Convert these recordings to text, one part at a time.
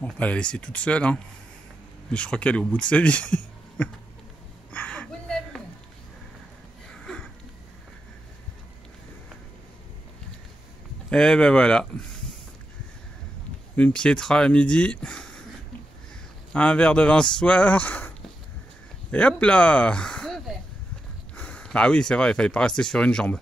On va pas la laisser toute seule, hein. Mais je crois qu'elle est au bout de sa vie. Au bout de ma vie. Et ben voilà. Une pietra à midi. Un verre de vin ce soir. Et hop là! 2 verres. Ah oui, c'est vrai, il fallait pas rester sur une jambe.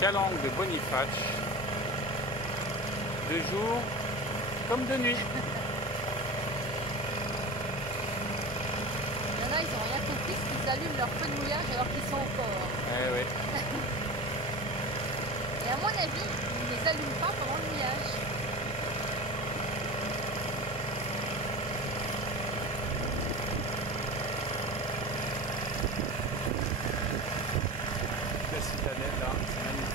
Calanque de Boniface, de jour comme de nuit. Il y en a, ils n'ont rien compris, parce qu'ils allument leur feu de mouillage alors qu'ils sont au port. Eh oui. Et à mon avis, ils ne les allument pas pendant le mouillage. La citadelle là, c'est magnifique.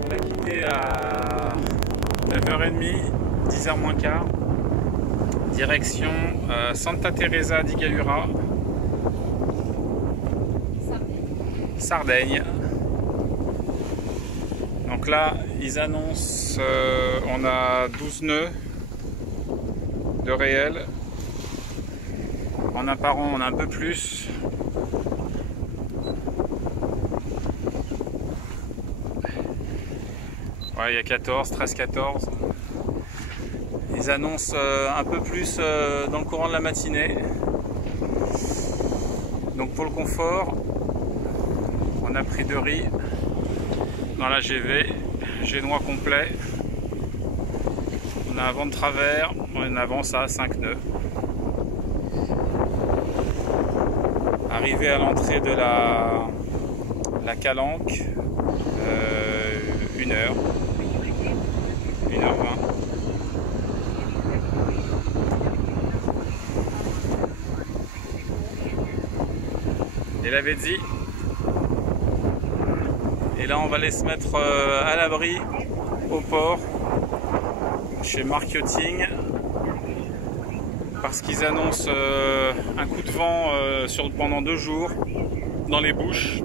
On a quitté à 9h30, 10h moins quart, direction Santa Teresa di Gallura, Sardaigne. Donc là, ils annoncent, on a 12 nœuds de réel. En apparent, on a un peu plus. Ouais, il y a 14, 13, 14. Ils annoncent un peu plus dans le courant de la matinée. Donc pour le confort, on a pris 2 riz dans la GV, génois complet. On a un vent de travers, on avance à 5 nœuds. Arrivé à l'entrée de la Calanque, 1h. 1h20. Et la Védzi. Et là, on va aller se mettre à l'abri au port chez Mark Yachting parce qu'ils annoncent un coup de vent pendant 2 jours dans les Bouches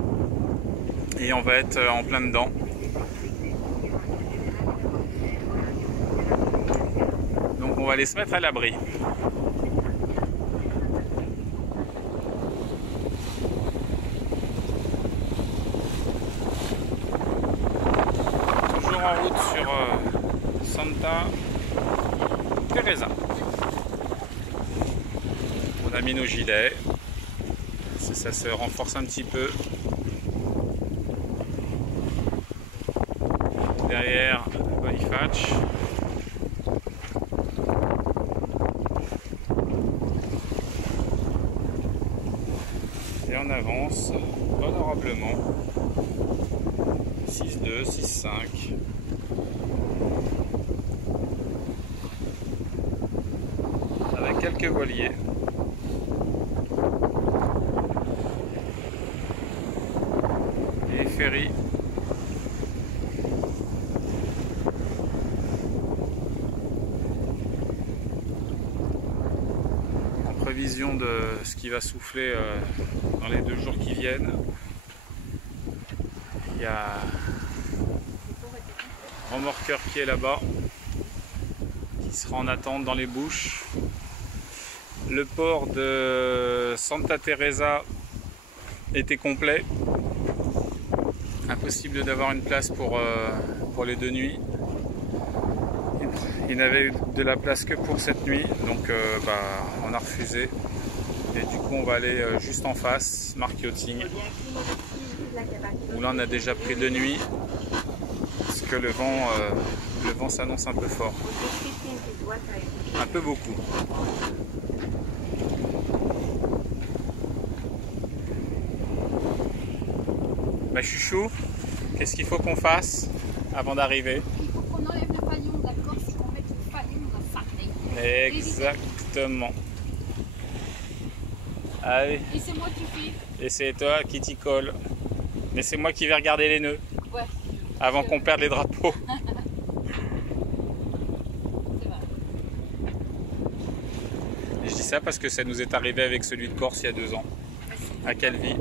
et on va être en plein dedans. Donc on va aller se mettre à l'abri. Toujours en route sur Santa Teresa. On a mis nos gilets. Ça se renforce un petit peu. Derrière Boniface. Et on avance honorablement. 6-2, 6-5. Avec quelques voiliers. Et ferry. En prévision de ce qui va souffler dans les 2 jours qui viennent. Il y a un remorqueur qui est là-bas, qui sera en attente dans les bouches. Le port de Santa Teresa était complet. Impossible d'avoir une place pour les 2 nuits. Il n'avait de la place que pour cette nuit, donc on a refusé. Et du coup on va aller juste en face, Mark Yachting, où là on a déjà pris 2 nuits, parce que le vent s'annonce un peu fort. Un peu beaucoup. Bah chouchou, qu'est-ce qu'il faut qu'on fasse avant d'arriver? Il faut qu'on enlève le falion, d'accord? C'est qu'on mette le falion dans sa tête. Exactement. Allez. Et c'est moi qui fais. Et c'est toi qui t'y colle. Mais c'est moi qui vais regarder les nœuds. Ouais. Avant qu'on perde les drapeaux. C'est vrai. Et je dis ça parce que ça nous est arrivé avec celui de Corse il y a 2 ans. À Calvi.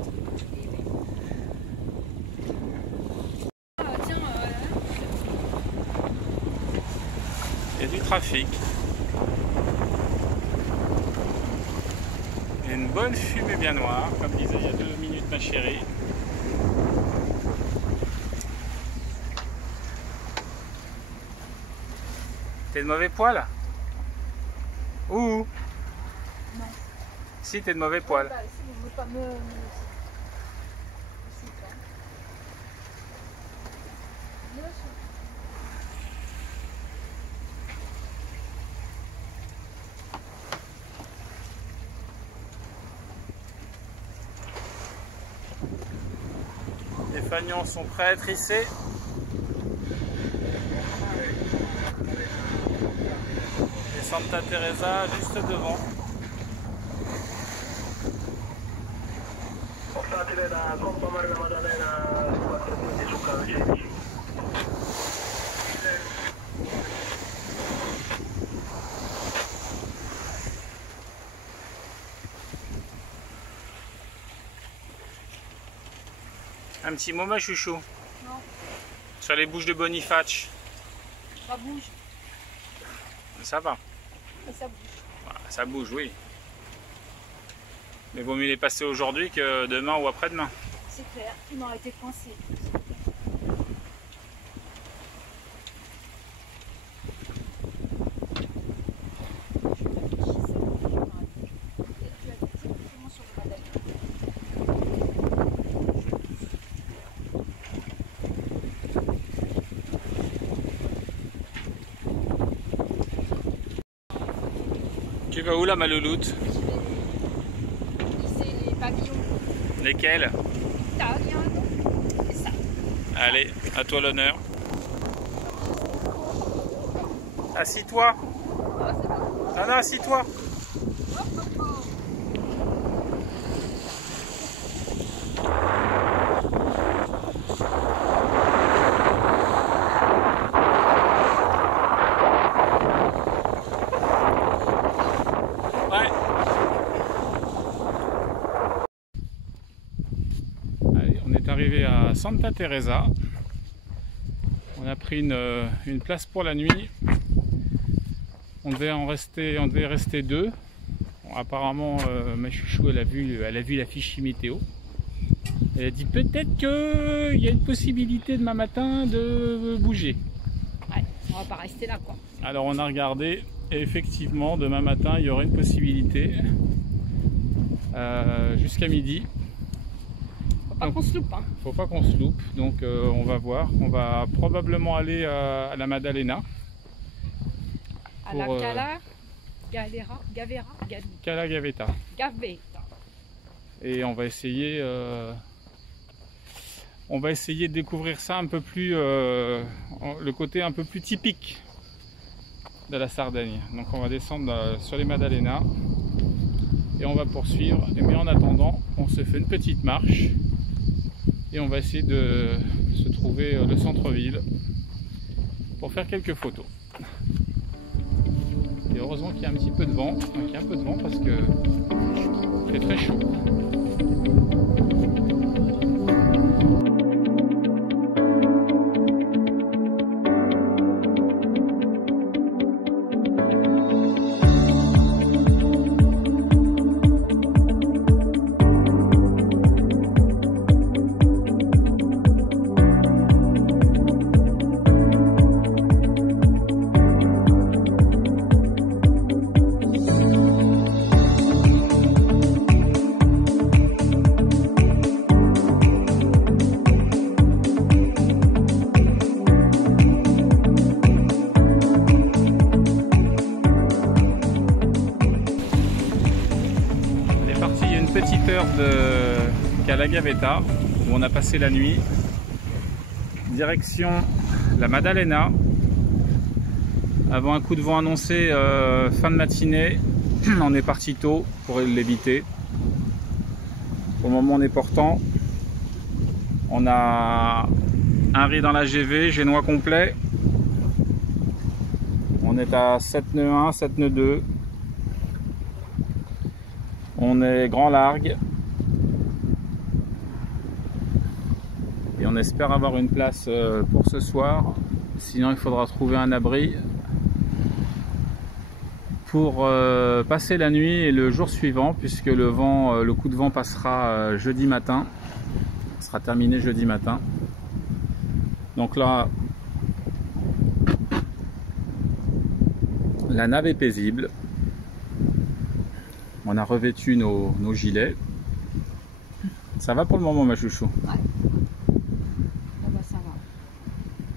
Il y a du trafic. Il y a une bonne fumée bien noire, comme disait il y a 2 minutes ma chérie. T'es de mauvais poil? Ouh. Non. Si, t'es de mauvais poil. Bah, si vous voulez pas me... Les fagnons sont prêts à être hissés. Et Santa Teresa juste devant. Un petit mot ma chouchou. Non, Sur les bouches de Boniface. ça bouge. Ça va. Et ça bouge. Voilà, ça bouge, oui. Mais vaut mieux les passer aujourd'hui que demain ou après-demain. C'est clair, il aurait été coincé. Tu vas où là ma louloute? C'est les pavillons Lesquels? italiens. C'est ça. Allez, à toi l'honneur. Assis-toi. Ah, c'est bon. Non, non, assis-toi. Hop, hop, hop. Ouais. Allez, on est arrivé à Santa Teresa. On a pris une place pour la nuit. On devait rester deux. Bon, apparemment, ma chouchou, elle a vu la fiche météo. Elle a dit peut-être qu'il y a une possibilité demain matin de bouger. Ouais, on va pas rester là, quoi. Alors on a regardé et effectivement demain matin il y aurait une possibilité jusqu'à midi. Faut pas qu'on se loupe, hein. Faut pas qu'on se loupe, donc on va voir. On va probablement aller à la Maddalena. À la Cala Gavetta. Et on va essayer de découvrir ça un peu plus, le côté un peu plus typique de la Sardaigne. Donc on va descendre sur les Maddalena et on va poursuivre. Mais en attendant, on se fait une petite marche et on va essayer de se trouver le centre-ville pour faire quelques photos. Et heureusement qu'il y a un petit peu de vent, parce que c'est très chaud. Petite heure de Cala Gavetta où on a passé la nuit. Direction la Maddalena. Avant un coup de vent annoncé fin de matinée, on est parti tôt pour l'éviter. Pour le moment on est portant. On a un riz dans la GV, génois complet. On est à 7 nœuds 1, 7 nœuds 2. On est grand largue et on espère avoir une place pour ce soir. Sinon il faudra trouver un abri pour passer la nuit et le jour suivant, puisque le coup de vent passera jeudi matin, sera terminé jeudi matin. Donc là, la nave est paisible. On a revêtu nos gilets. Ça va pour le moment, ma chouchou? Ouais. Ça va.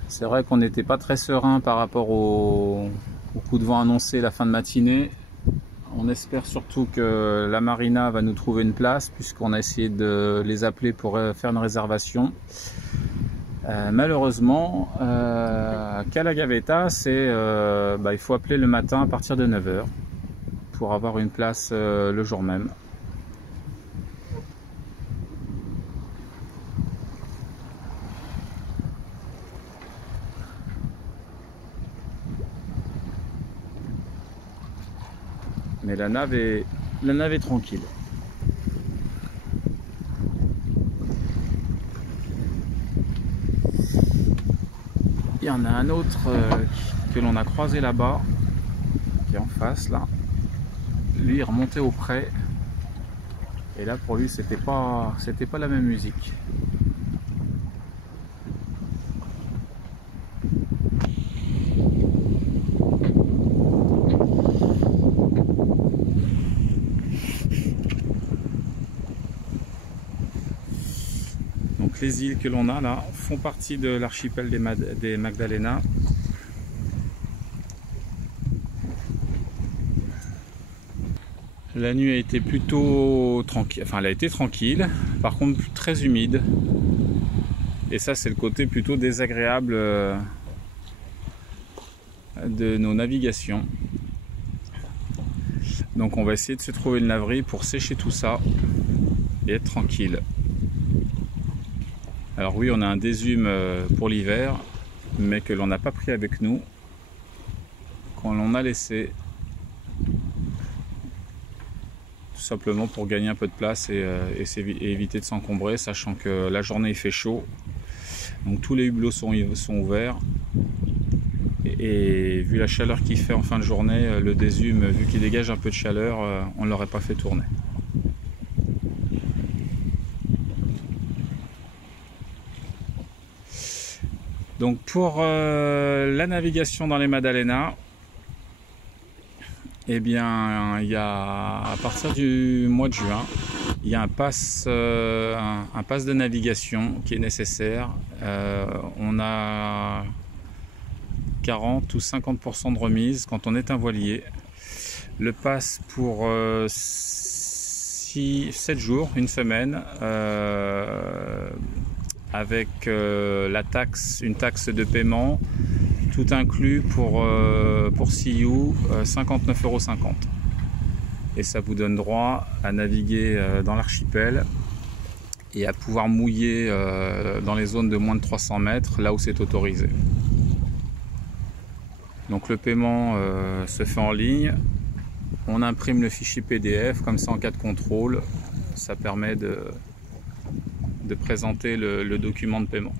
C'est vrai qu'on n'était pas très serein par rapport au coup de vent annoncé la fin de matinée. On espère surtout que la marina va nous trouver une place, puisqu'on a essayé de les appeler pour faire une réservation. Malheureusement, Cala Gavetta, il faut appeler le matin à partir de 9 h. pour avoir une place le jour même. Mais la nave est tranquille. Il y en a un autre que l'on a croisé là-bas, qui est en face là. Lui il remontait au près et là pour lui c'était pas la même musique. Donc les îles que l'on a là font partie de l'archipel des Maddalena. La nuit a été plutôt tranquille, enfin elle a été tranquille, par contre très humide. Et ça c'est le côté plutôt désagréable de nos navigations. Donc on va essayer de se trouver une laverie pour sécher tout ça et être tranquille. Alors oui, on a un désume pour l'hiver, mais que l'on n'a pas pris avec nous, qu'on l'on a laissé. Tout simplement pour gagner un peu de place et éviter de s'encombrer, sachant que la journée il fait chaud. Donc tous les hublots sont ouverts. Et vu la chaleur qu'il fait en fin de journée, le déshume, vu qu'il dégage un peu de chaleur, on ne l'aurait pas fait tourner. Donc pour la navigation dans les Madalenas, eh bien, il y a, à partir du mois de juin, il y a un pass de navigation qui est nécessaire. On a 40 ou 50% de remise quand on est un voilier. Le pass pour 7 jours, une semaine, avec une taxe de paiement, tout inclus pour CU, 59,50 €. Et ça vous donne droit à naviguer dans l'archipel et à pouvoir mouiller dans les zones de moins de 300 mètres, là où c'est autorisé. Donc le paiement se fait en ligne, on imprime le fichier PDF, comme ça en cas de contrôle, ça permet de présenter le document de paiement.